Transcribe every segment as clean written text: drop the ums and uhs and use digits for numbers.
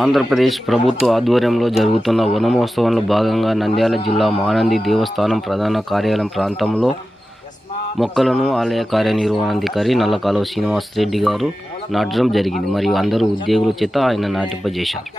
ఆంధ్రప్రదేశ్ ప్రభుత్వ ఆధ్వర్యంలో జరుగుతున్న వనమహోత్సవంలో భాగంగా నంద్యాల జిల్లా మానంది దేవస్థానం ప్రధాన కార్యాలయం ప్రాంతంలో మొక్కలను ఆలయ కార్యనిర్వహణాధికారి నల్లకాలువ శ్రీనివాస్ రెడ్డి గారు నాటడం జరిగింది. మరియు అందరూ ఉద్యోగుల చేత ఆయన నాటింపజేశారు.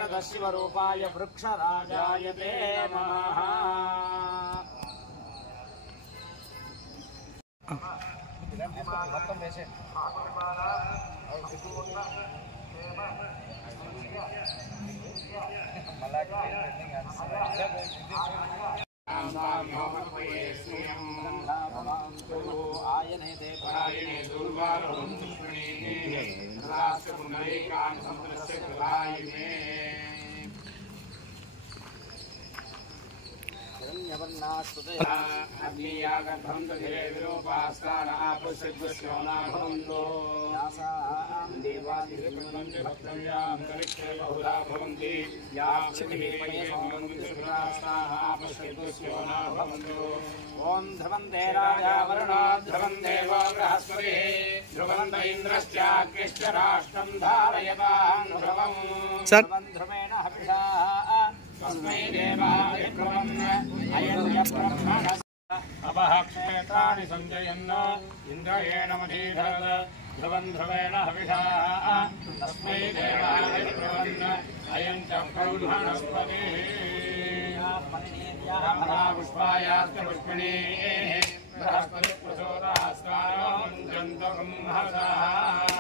ओम ध्रुवंते राजा वरुणो ध्रुवं देवो बृहस्पतिः ध्रुवन्त इन्द्रश्चाग्निश्च राष्ट्रं धारयतां ध्रुवं ध्रुवेण हविषा तस्मै देवाय ध्रुवम् अयं च ब्रह्मणः अपः क्षेत्राणि सञ्जयन् इन्द्रयेण मधीधर ध्रुवं ध्रुवेण हविषा तस्मै देवाय ध्रुवन् अयं च ब्रह्मणस्पतिः पुष्पायाश्च पुष्पिणीः बृहस्पतिः प्रचोदयास्तानो मुञ्चन्तो ब्रह्मणः